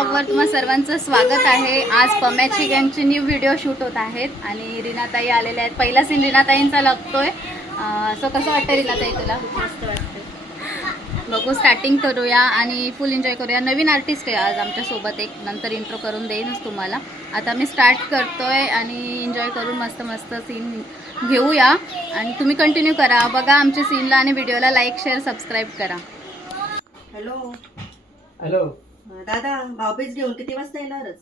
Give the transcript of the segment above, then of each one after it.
ब्लॉगवर तुम्हा सर्वांचं स्वागत आहे। आज पम्याची गँगची न्यू व्हिडिओ शूट होत आहेत आणि रीनाताई आलेल्या आहेत। पहिला सीन रीनाताईंचा लागतोय। सो कसं वाटतं रीनाताई तुला? मस्त वाटतं। बघू, स्टार्टिंग करूया आणि फुल एन्जॉय करूया। नवीन आर्टिस्ट आहे आज आमच्यासोबत, एक नंतर इंट्रो करून देईनच तुम्हाला। आता मी स्टार्ट करतोय आणि एन्जॉय करून मस्त मस्त सीन घेऊया आणि तुम्ही कंटिन्यू करा, बघा आमच्या सीनला आणि व्हिडिओला लाईक शेअर सबस्क्राईब करा। हॅलो हॅलो दादा, भाऊबीज घेऊन किती वाजता येणारच?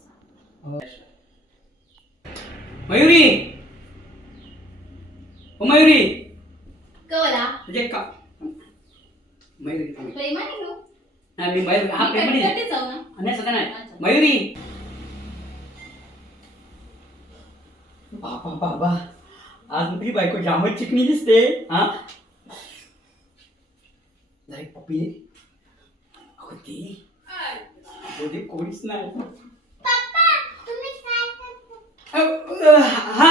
मयुरी, ओ मयुरी, कवला म्हणजे का मयुरी प्रेमाने घेऊ नाही मी मयुरी हा प्रेमाने कधीच जाऊ ना नाही सगळं नाही मयुरी। बाबा बाबा, आज तुझी बायको जामच चिकनी दिसते। हा नाही पप्पी होती होती कोणीच नाही। हा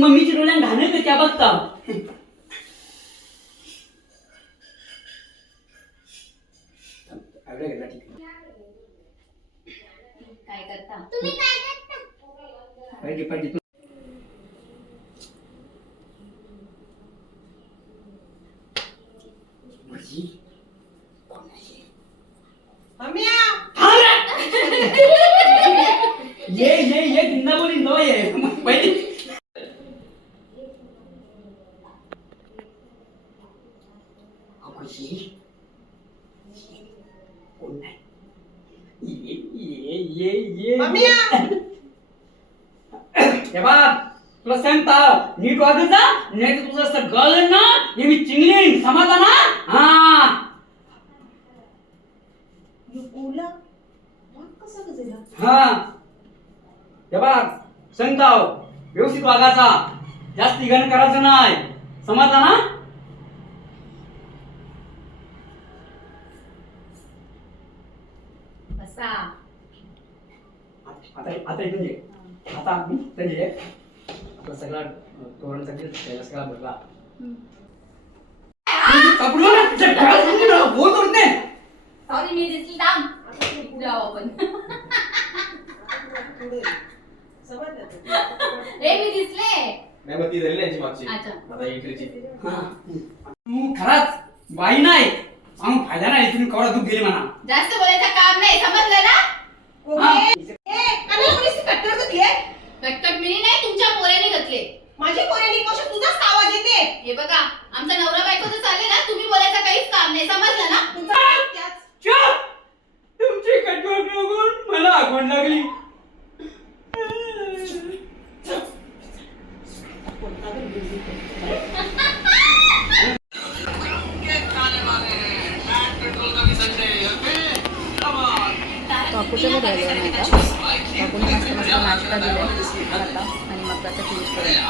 मम्मीची डोळ्यात घाणे ते त्या बघता। काय करता तुम्ही? काय करता? पाहिजे पाहिजे ये जिंदा बोली नो ये पहिले कोण नाही ये बा तुला सांगता नीट वाजत जा, नाही तर तुझं असं गळलं ना हे मी चिंगलीन समजला ना। हा हा हे बा सांगता व्यवस्थित वागायचा, जास्त घन करायचं नाही, समजला ना। बसा आता आता इथून ये, आता म्हणजे आपला सगळा तोरणसाठी सगळा भरला कपडू ना बोल करत नाही। सॉरी मी दिसली थांब, पुढे आहो आपण। रे मी दिसले नाही मग ती झाली यांची मागची अच्छा आता इकडेची तू खराच बाई नाही सांग फायदा नाही, तुम्ही कवडा दूध गेले म्हणा। जास्त बोलायचं काम नाही, समजलं ना? कटकट मिनी नाही, तुमच्या पोऱ्याने घातले। माझी पोरांनी कशा तुझाच आवाज येते? हे बघा आमचा नवरा बायकोचं चालले ना, तुम्ही बोलायचं काहीच काम नाही, समजलं ना? चुप, तुमची कटवट बघून मला आठवण लागली। काकूच्या घरी आले आहे आता, काकूने मस्त मस्त नाश्ता दिला आता आणि मग आता फिनिश करूया।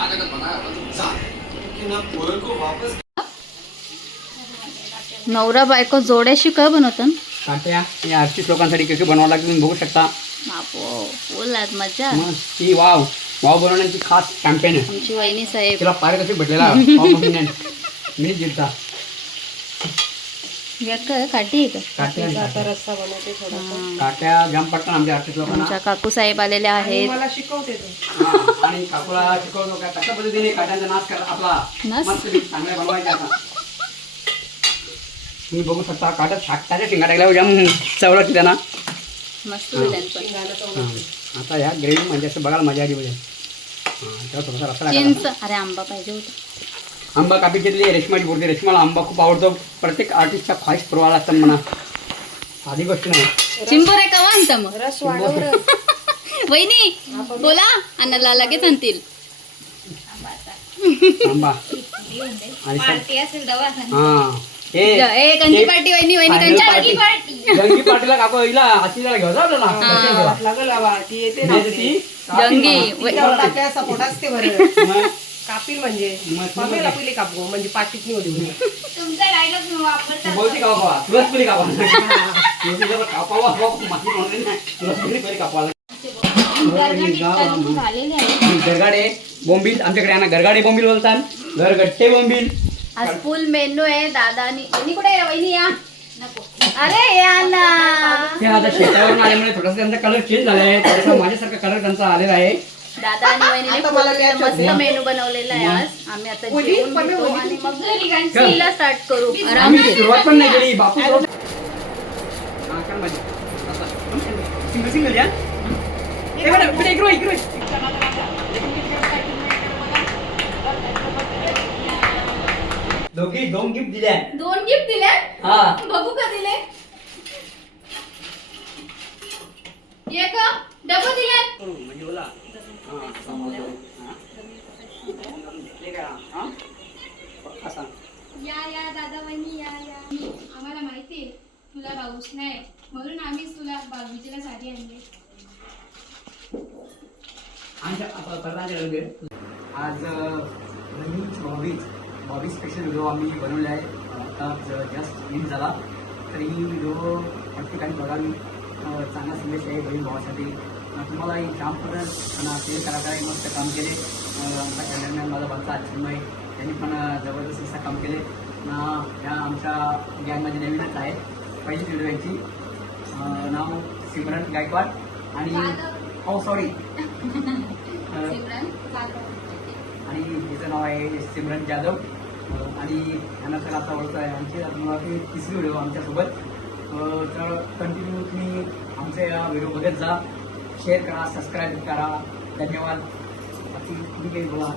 नवरा बायको जोड्याशी काय बनवतात? काट्या या आर्टिस्ट लोकांसाठी केक बनवावं लागेल, तुम्ही बघू शकता। बापो फुल आज मजा। मस्त ही वाव वाव बनवण्याची खास कॅम्पेन आहे। आमची वहिनी साहेब तिला पाय कशी भेटलेला पाव मी जिंकता काय काठी आहे का? काट्या रस्सा बनवते थोडा। काट्या जाम पटकन आमच्या आर्टिस्ट लोकांना। आमच्या काकू साहेब आलेले आहेत। मला शिकवते तू। आणि काकूला शिकवतो का कशा पद्धतीने काट्यांचा नाश करा आपला नाश? मस्त चांगल्या बनवायचे। आता तुम्ही बघू शकता काट्यात शाकटाच्या शेंगा टाकल्या जाम चवळत त्यांना मस्त विलन पण। आता ह्या ग्रेव्ही म्हणजे असं बघायला मजा आली म्हणजे तेव्हा थोडासा रस्सा चिंच, टाकायचा। अरे आंबा पाहिजे होता। आंबा कापी घेतली रेशमाची बोलते, रेशमाला आंबा खूप आवडतो, प्रत्येक आर्टिस्टच्या ख्वाहिश पुरवायला असतात म्हणा, साधी गोष्ट नाही। चिंबोर आहे का म्हणता मग? रस वाढव वहिनी बोला, अन्नाला लगेच आणतील। आंबा आणि पार्टी असेल दवाखान्यात। हा ए कंची पार्टी वहिनी, वहिनी कंची पार्टी। जंगी पार्टीला काकू हिला हातीला घेऊ जा ना लागल आवा ती येते ना जंगी टाक्या सपोर्ट असते बरं। कापील म्हणजे मस्त मम्मीला पहिले कापू म्हणजे पाटीत नाही होती। तुमचा डायलॉग वापरता बोलती कापा तुलाच पहिले कापा माती पहिले कापायला गरगाडे बोंबील आमच्याकडे आहे ना, गरगाडे बोंबील बोलतात, गरगट्टे बोंबील। आज फुल मेनू आहे दादानी। वहिनी कुठे आहे? वहिनी या नको अरे या ना. ते आता शेतावरून आल्यामुळे थोडासा त्यांचा कलर चेंज झालाय, थोडासा माझ्यासारखा कलर त्यांचा आलेला आहे. दादा आणि वहिनीने आता मला खूप catch मस्त होते. मेनू बनवलेला आहे आज. आम्ही आता ओली, जेवून पण घेतो ओली. आणि मग सीला स्टार्ट करू आम्ही आरामशीर. सुरुवात पण नाही केली. बापू सुरुवात- हा, कर माझी. आता. सिंगल सिंगल या. ए, बेटा, बेटा, इकडे वळ, इकडे वळ. दोघी 2 गिफ्ट दिल्या. 2 गिफ्ट दिले. हा. बघू का दिले. एक डबल दिले. म्हणजे बोला. हा, समोर. हा. हे काय? हा? असा. या दादा वहिनी या आम्हाला माहिती आहे तुला पाऊस नाही म्हणून आम्हीच तुला बागविजेला साडी आणली. आज बॉबी स्पेशल व्हिडिओ आम्ही बनवले आहे. आता जस्ट इन झाला तर ही व्हिडिओ प्रत्येकाने बघावी. चांगला संदेश आहे बहीण भावासाठी. तुम्हाला ही जाम पडत ते कलाकार मस्त काम केले. आमचा कॅमेरामॅन माझा भाचा चिन्मय त्यांनी पण जबरदस्त असं काम केले. ह्या आमच्या गँगमध्ये नवीनच आहे. पहिलीच व्हिडिओ यांची. नाव सिमरन गायकवाड आणि हो सॉरी सिमरन. आणि तिचं नाव आहे सिमरन जाधव. आणि यानंतर आता ओळख आहे आमची मला ती तिसरी व्हिडिओ आमच्यासोबत. तर कंटिन्यू तुम्ही आमच्या या व्हिडिओ बघत जा, शेअर करा, सबस्क्राईब करा. धन्यवाद. बाकी तुम्ही काही बोला.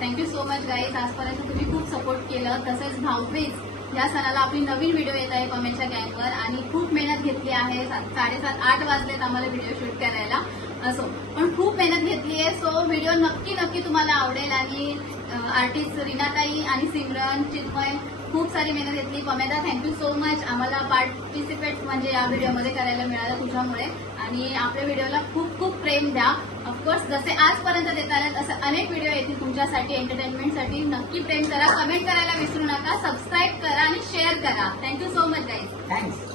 Thank you so much guys. आजपर्यंत तुम्ही खूप सपोर्ट केलं. तसेच भाऊबीज या सणाला आपली नवीन व्हिडिओ येत आहे कमेंटच्या गँगवर आणि खूप मेहनत घेतली आहे. 7:30-8 वाजलेत आम्हाला व्हिडिओ शूट करायला. असो पण खूप मेहनत घेतली आहे. सो व्हिडिओ नक्की तुम्हाला आवडेल. आणि आर्टिस्ट रीनाताई आणि सिमरन चिन्मय खूप सारी मेहनत घेतली. पमेदा थँक्यू सो मच. आम्हाला पार्टिसिपेट म्हणजे या व्हिडिओमध्ये करायला मिळालं तुझ्यामुळे. आणि आपल्या व्हिडिओला खूप प्रेम द्या. ऑफकोर्स जसे आजपर्यंत देत आलेत असे अनेक व्हिडिओ येतील तुमच्यासाठी एंटरटेनमेंटसाठी. नक्की प्रेम करा, कमेंट करायला विसरू नका, सबस्क्राईब करा आणि शेअर करा. Thank you so much guys. Thanks.